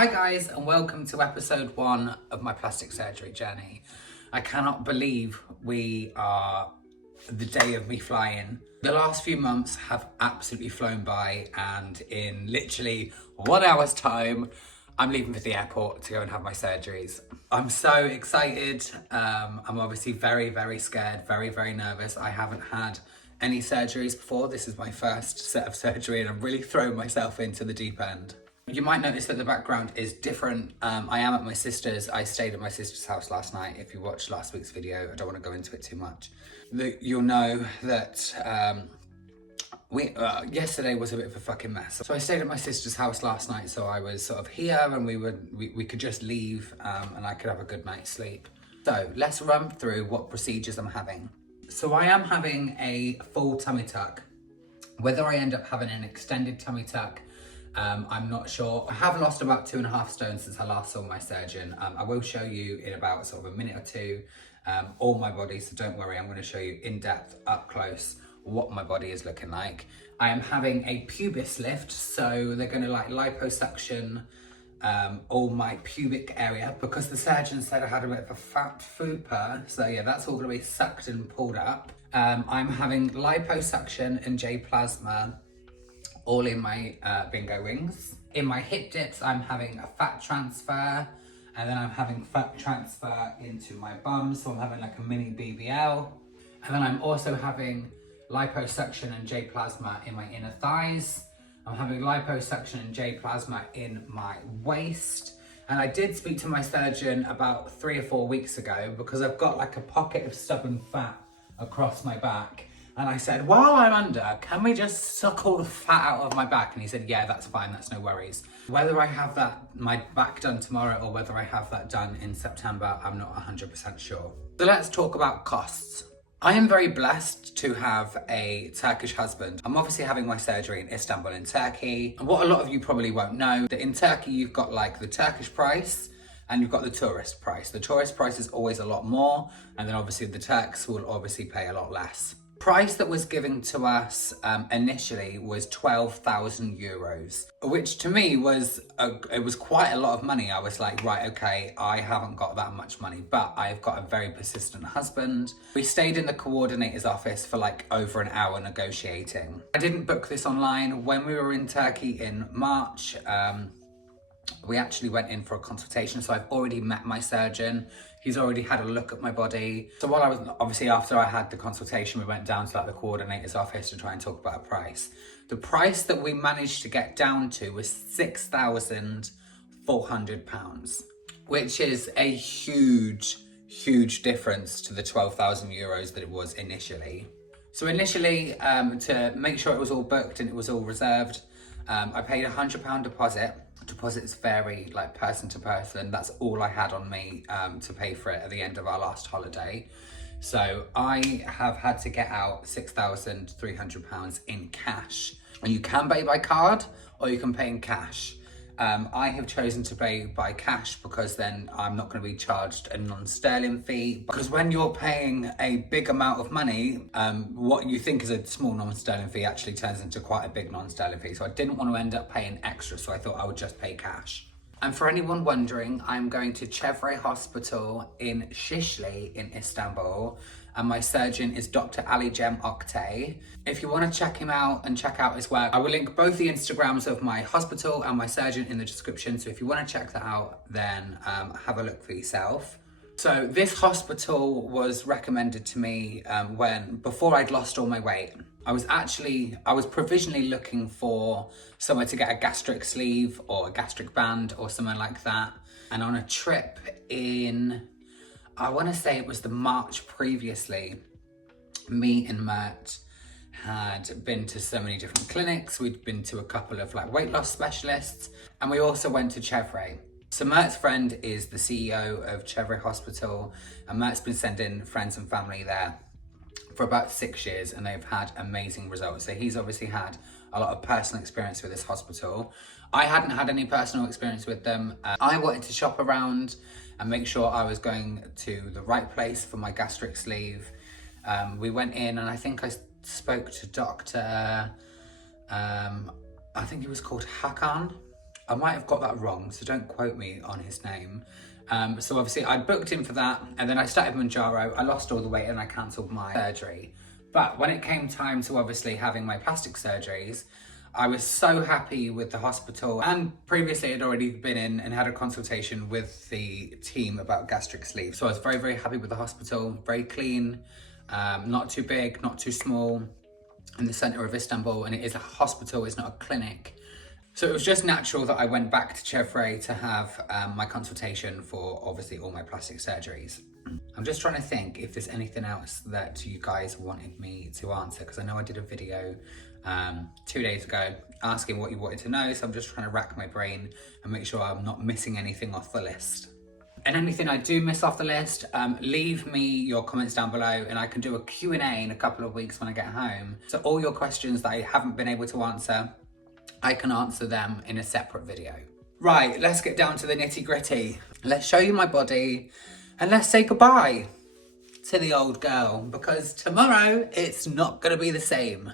Hi guys, and welcome to episode 1 of my plastic surgery journey. I cannot believe we are the day of me flying. The last few months have absolutely flown by, and in literally 1 hour's time, I'm leaving for the airport to go and have my surgeries. I'm so excited. I'm obviously very scared, very nervous. I haven't had any surgeries before. This is my first set of surgery and I'm really throwing myself into the deep end. You might notice that the background is different. I am at my sister's. I stayed at my sister's house last night. If you watched last week's video, I don't want to go into it too much. You'll know that yesterday was a bit of a fucking mess. So I stayed at my sister's house last night, so I was sort of here and we could just leave and I could have a good night's sleep. So let's run through what procedures I'm having. So I am having a full tummy tuck. Whether I end up having an extended tummy tuck, I'm not sure. I have lost about 2.5 stone since I last saw my surgeon. I will show you in about sort of a minute or two all my body, so don't worry, I'm going to show you in depth, up close, what my body is looking like. I am having a pubis lift, so they're going to like liposuction all my pubic area because the surgeon said I had a bit of a fat fupa, so yeah, that's all going to be sucked and pulled up. I'm having liposuction and J-plasma all in my bingo wings. In my hip dips, I'm having a fat transfer, and then I'm having fat transfer into my bum, so I'm having like a mini BBL. And then I'm also having liposuction and J-plasma in my inner thighs. I'm having liposuction and J-plasma in my waist. And I did speak to my surgeon about 3 or 4 weeks ago because I've got like a pocket of stubborn fat across my back. And I said, while I'm under, can we just suck all the fat out of my back? And he said, yeah, that's fine, that's no worries. Whether I have my back done tomorrow or whether I have that done in September, I'm not 100% sure. So let's talk about costs. I am very blessed to have a Turkish husband. I'm obviously having my surgery in Istanbul in Turkey. And what a lot of you probably won't know, that in Turkey you've got like the Turkish price and you've got the tourist price. The tourist price is always a lot more, and then obviously the Turks will obviously pay a lot less. Price that was given to us initially was 12,000 euros, which to me was quite a lot of money. I was like, right, okay, I haven't got that much money, but I've got a very persistent husband. We stayed in the coordinator's office for like over an hour negotiating. I didn't book this online. When we were in Turkey in March, we actually went in for a consultation, so I've already met my surgeon. He's already had a look at my body. So while I was, obviously after I had the consultation, we went down to like the coordinator's office to try and talk about a price. The price that we managed to get down to was £6,400, which is a huge difference to the 12,000 euros that it was initially. So initially, to make sure it was all booked and it was all reserved, I paid £100 deposit. Deposits vary like person to person. That's all I had on me to pay for it at the end of our last holiday. So I have had to get out £6,300 in cash. And you can pay by card or you can pay in cash. I have chosen to pay by cash because then I'm not going to be charged a non-sterling fee. Because when you're paying a big amount of money, what you think is a small non-sterling fee actually turns into quite a big non-sterling fee. So I didn't want to end up paying extra, so I thought I would just pay cash. And for anyone wondering, I'm going to Çevre Hospital in Şişli in Istanbul, and my surgeon is Dr. Ali Cem Oktay. If you want to check him out and check out his work, I will link both the Instagrams of my hospital and my surgeon in the description, so if you want to check that out, then have a look for yourself. So this hospital was recommended to me before I'd lost all my weight. I was provisionally looking for somewhere to get a gastric sleeve or a gastric band or something like that. And on a trip in, I want to say it was the March previously, me and Mert had been to so many different clinics. We'd been to a couple of like weight loss specialists, and we also went to Çevre. So Mert's friend is the CEO of Çevre Hospital, and Mert's been sending friends and family there for about 6 years, and they've had amazing results. So he's obviously had a lot of personal experience with this hospital. I hadn't had any personal experience with them. I wanted to shop around and make sure I was going to the right place for my gastric sleeve. We went in and I think I spoke to Dr. I think he was called Hakan. I might have got that wrong, so don't quote me on his name. So obviously I booked in for that, and then I started Mounjaro. I lost all the weight and I cancelled my surgery. But when it came time to obviously having my plastic surgeries, I was so happy with the hospital, and previously I'd already been in and had a consultation with the team about gastric sleeve. So I was very, very happy with the hospital, very clean, not too big, not too small, in the center of Istanbul, and it is a hospital, it's not a clinic. So it was just natural that I went back to Chevrolet to have my consultation for obviously all my plastic surgeries. I'm just trying to think if there's anything else that you guys wanted me to answer, because I know I did a video 2 days ago asking what you wanted to know, so I'm just trying to rack my brain and make sure I'm not missing anything off the list. And anything I do miss off the list, leave me your comments down below, and I can do a Q&A in a couple of weeks when I get home. So all your questions that I haven't been able to answer, I can answer them in a separate video. Right, let's get down to the nitty gritty. Let's show you my body, and let's say goodbye to the old girl, because tomorrow it's not gonna be the same.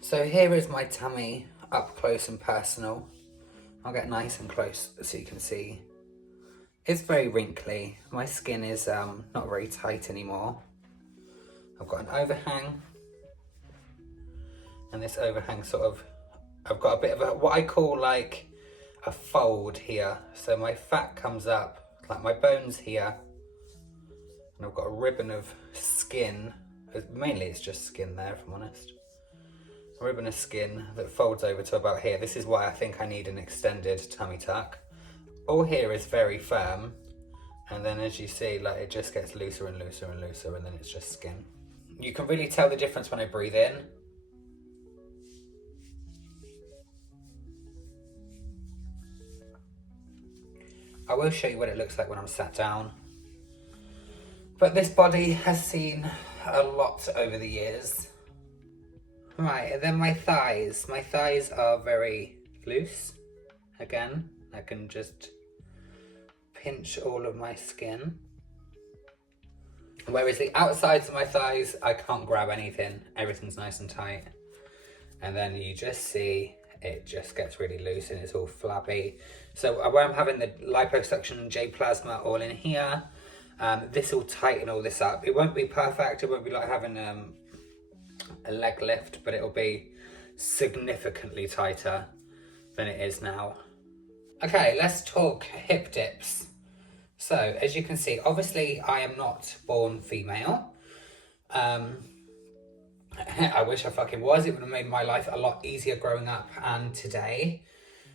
So here is my tummy, up close and personal. I'll get nice and close so you can see. It's very wrinkly. My skin is not very tight anymore. I've got an overhang, and this overhang sort of, I've got a bit of a, what I call like a fold here. So my fat comes up, like my bones here, and I've got a ribbon of skin. Mainly it's just skin there, if I'm honest. A ribbon of skin that folds over to about here. This is why I think I need an extended tummy tuck. All here is very firm, and then as you see, like, it just gets looser and looser and looser, and then it's just skin. You can really tell the difference when I breathe in. I will show you what it looks like when I'm sat down. But this body has seen a lot over the years. Right, and then my thighs. My thighs are very loose. Again, I can just pinch all of my skin. Whereas the outsides of my thighs, I can't grab anything. Everything's nice and tight. And then you just see it just gets really loose and it's all flabby. So where I'm having the liposuction and J plasma all in here, this will tighten all this up. It won't be perfect. It won't be like having a leg lift, but it'll be significantly tighter than it is now. Okay, let's talk hip dips. So as you can see, obviously I am not born female. I wish I fucking was. It would have made my life a lot easier growing up and today.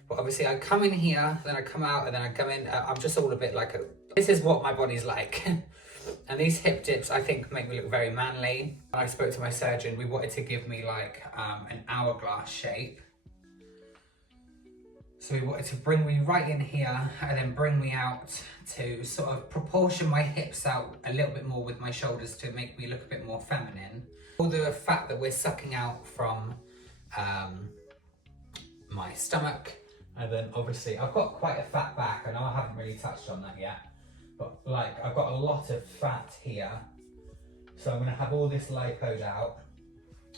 But obviously I come in here, then I come out, and then I come in. I'm just all a bit like this is what my body's like. And these hip dips, I think, make me look very manly. When I spoke to my surgeon, we wanted to give me like an hourglass shape. So we wanted to bring me right in here and then bring me out to sort of proportion my hips out a little bit more with my shoulders to make me look a bit more feminine. All the fat that we're sucking out from my stomach. And then obviously I've got quite a fat back. I know I haven't really touched on that yet, but like I've got a lot of fat here. So I'm gonna have all this lipoed out.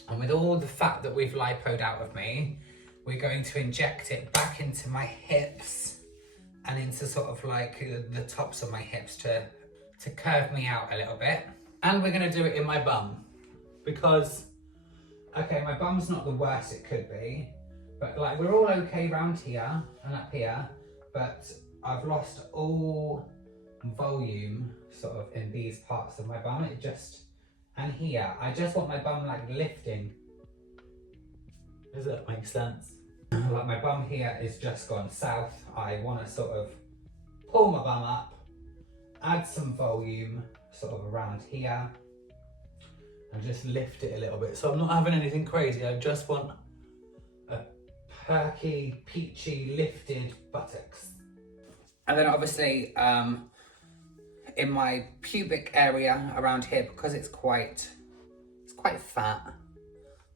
And with all the fat that we've lipoed out of me, we're going to inject it back into my hips and into sort of like the tops of my hips to curve me out a little bit. And we're gonna do it in my bum because, okay, my bum's not the worst it could be, but like we're all okay round here and up here, but I've lost all volume sort of in these parts of my bum. It just, and here, I just want my bum like lifting. Does that make sense? Like my bum here is just gone south. I want to sort of pull my bum up, add some volume sort of around here, and just lift it a little bit. So I'm not having anything crazy. I just want a perky, peachy, lifted buttocks. And then obviously in my pubic area around here, because it's quite fat.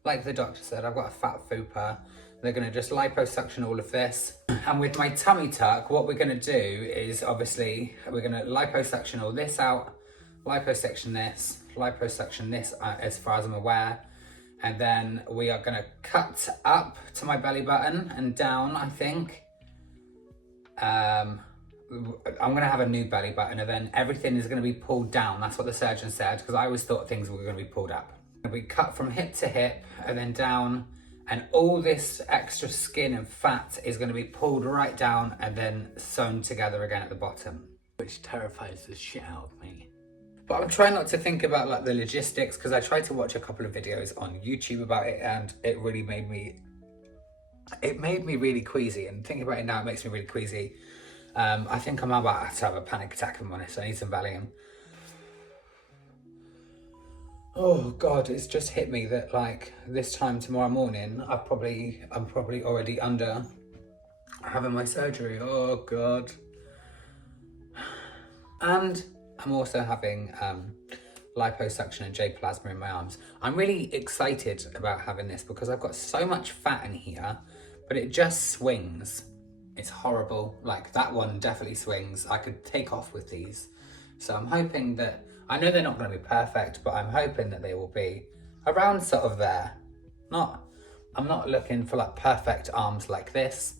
Like the doctor said, I've got a fat fupa. They're gonna just liposuction all of this. And with my tummy tuck, what we're gonna do is obviously, we're gonna liposuction all this out, liposuction this as far as I'm aware. And then we are gonna cut up to my belly button and down, I think. I'm gonna have a new belly button, and then everything is gonna be pulled down. That's what the surgeon said, because I always thought things were gonna be pulled up. It'll be cut from hip to hip and then down, and all this extra skin and fat is gonna be pulled right down and then sewn together again at the bottom, which terrifies the shit out of me. But I'm trying not to think about like the logistics, because I tried to watch a couple of videos on YouTube about it, and it really made me really queasy, and thinking about it now, it makes me really queasy. I think I'm about to have a panic attack, if I'm honest. I need some Valium. Oh God, it's just hit me that like this time tomorrow morning, I'm probably already under having my surgery. Oh God. And I'm also having liposuction and J-plasma in my arms. I'm really excited about having this because I've got so much fat in here, but it just swings. It's horrible. Like that one definitely swings. I could take off with these. So I'm hoping that, I know they're not going to be perfect, but I'm hoping that they will be around sort of there. I'm not looking for like perfect arms like this,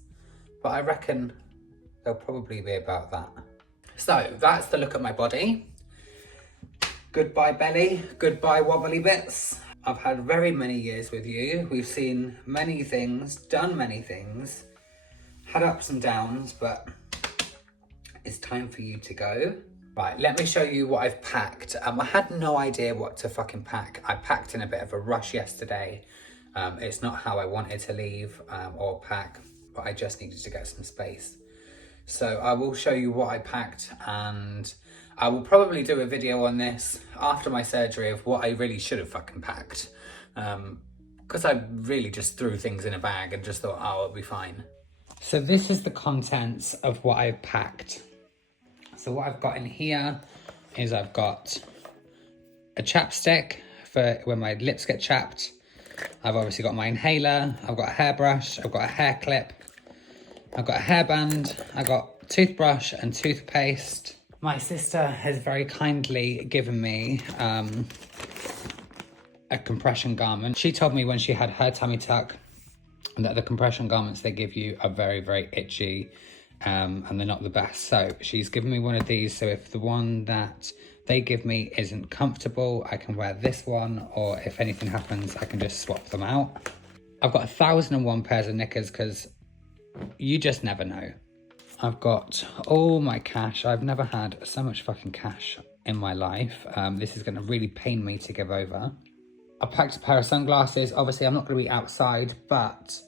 but I reckon they'll probably be about that. So that's the look at my body. Goodbye belly, goodbye wobbly bits. I've had very many years with you. We've seen many things, done many things, had ups and downs, but it's time for you to go. Right, let me show you what I've packed. I had no idea what to fucking pack. I packed in a bit of a rush yesterday. It's not how I wanted to leave or pack, but I just needed to get some space. So I will show you what I packed, and I will probably do a video on this after my surgery of what I really should have fucking packed. Because I really just threw things in a bag and just thought, oh, it'll be fine. So this is the contents of what I've packed. So what I've got in here is I've got a chapstick for when my lips get chapped. I've obviously got my inhaler. I've got a hairbrush. I've got a hair clip. I've got a hairband. I've got toothbrush and toothpaste. My sister has very kindly given me a compression garment. She told me when she had her tummy tuck that the compression garments they give you are very, very itchy and they're not the best. So she's given me one of these. So if the one that they give me isn't comfortable, I can wear this one, or if anything happens, I can just swap them out. I've got 1,001 pairs of knickers because you just never know. I've got all my cash. I've never had so much fucking cash in my life. This is gonna really pain me to give over. I packed a pair of sunglasses. Obviously, I'm not gonna be outside, but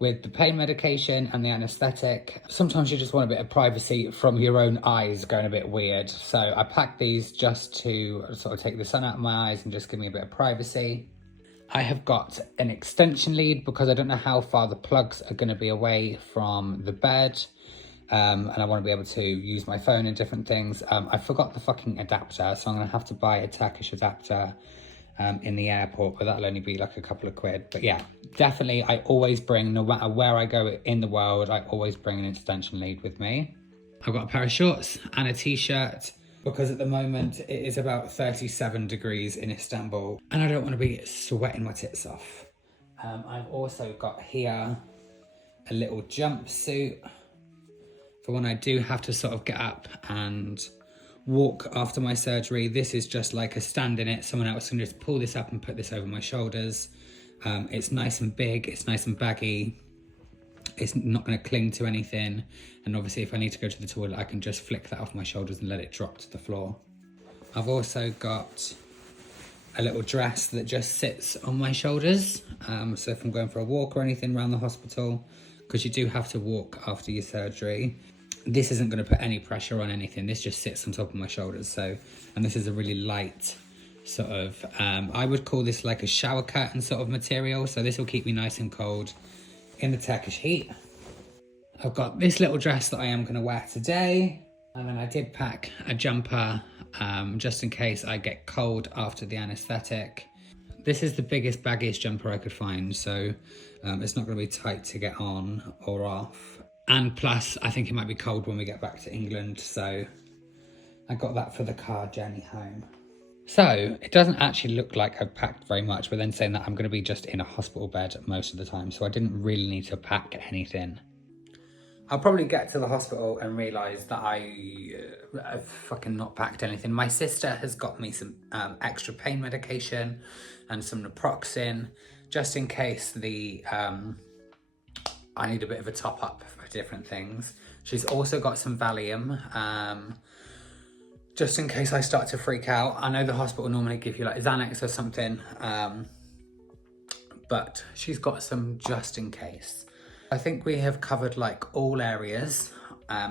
with the pain medication and the anesthetic, sometimes you just want a bit of privacy from your own eyes going a bit weird. So I packed these just to sort of take the sun out of my eyes and just give me a bit of privacy. I have got an extension lead because I don't know how far the plugs are gonna be away from the bed. And I want to be able to use my phone and different things. I forgot the fucking adapter, so I'm going to have to buy a Turkish adapter in the airport, but that'll only be like a couple of quid. But yeah, definitely I always bring, no matter where I go in the world, I always bring an extension lead with me. I've got a pair of shorts and a t-shirt because at the moment it is about 37 degrees in Istanbul and I don't want to be sweating my tits off. I've also got here a little jumpsuit for when I do have to sort of get up and walk after my surgery. This is just like a stand in it. Someone else can just pull this up and put this over my shoulders. It's nice and big, it's nice and baggy. It's not going to cling to anything. And obviously if I need to go to the toilet, I can just flick that off my shoulders and let it drop to the floor. I've also got a little dress that just sits on my shoulders. So if I'm going for a walk or anything around the hospital, because you do have to walk after your surgery, this isn't going to put any pressure on anything. This just sits on top of my shoulders. So, and this is a really light sort of, I would call this like a shower curtain sort of material. So this will keep me nice and cold in the Turkish heat. I've got this little dress that I am going to wear today. And then I did pack a jumper just in case I get cold after the anesthetic. This is the biggest, baggiest jumper I could find. So it's not going to be tight to get on or off. And plus, I think it might be cold when we get back to England. So I got that for the car journey home. So it doesn't actually look like I've packed very much, but then saying that I'm going to be just in a hospital bed most of the time. So I didn't really need to pack anything. I'll probably get to the hospital and realise that I've fucking not packed anything. My sister has got me some extra pain medication and some naproxen, just in case I need a bit of a top up for different things. She's also got some Valium, just in case I start to freak out. I know the hospital normally give you like Xanax or something, but she's got some just in case. I think we have covered like all areas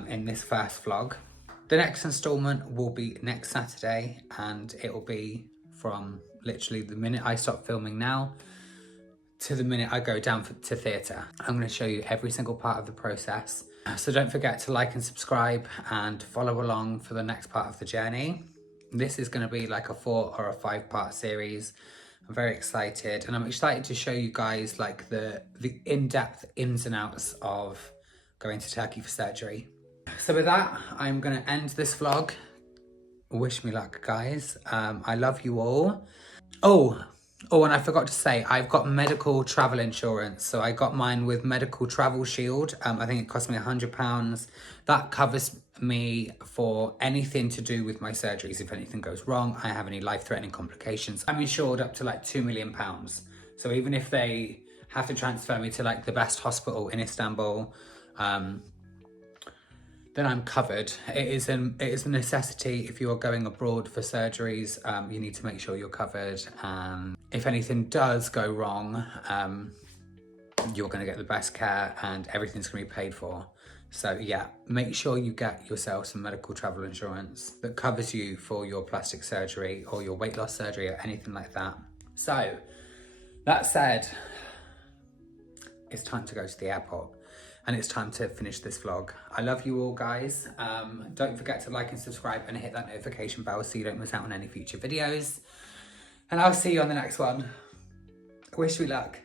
in this first vlog. The next installment will be next Saturday, and it will be from literally the minute I stop filming now to the minute I go down to theatre. I'm going to show you every single part of the process. So don't forget to like and subscribe and follow along for the next part of the journey. This is going to be like a 4 or a 5-part series. I'm very excited, and I'm excited to show you guys like the in-depth ins and outs of going to Turkey for surgery. So with that, I'm going to end this vlog. Wish me luck, guys. I love you all. Oh, and I forgot to say, I've got medical travel insurance. So I got mine with Medical Travel Shield. I think it cost me £100. That covers me for anything to do with my surgeries. If anything goes wrong, I have any life-threatening complications, I'm insured up to like £2 million. So even if they have to transfer me to like the best hospital in Istanbul, then I'm covered. It is a necessity if you are going abroad for surgeries. You need to make sure you're covered. If anything does go wrong, you're going to get the best care and everything's going to be paid for. So yeah, make sure you get yourself some medical travel insurance that covers you for your plastic surgery or your weight loss surgery or anything like that. So that said, it's time to go to the airport. And it's time to finish this vlog. I love you all, guys. Don't forget to like and subscribe and hit that notification bell so you don't miss out on any future videos. And I'll see you on the next one. Wish me luck.